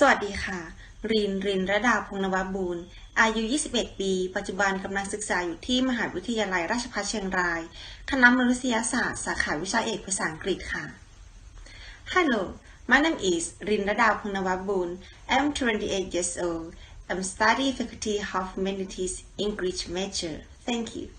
สวัสดีค่ะรินรดาพงษ์นวบูรณ์อายุ 21 ปี ปัจจุบันกำลังศึกษาอยู่ที่มหาวิทยาลัยราชภัฏเชียงราย คณะมนุษยศาสตร์ สาขาวิชาเอกภาษาอังกฤษค่ะ Hello, my name is Rinrada Pungnawabun. I'm 28 years old. I'm studying Faculty of Humanities English major. Thank you.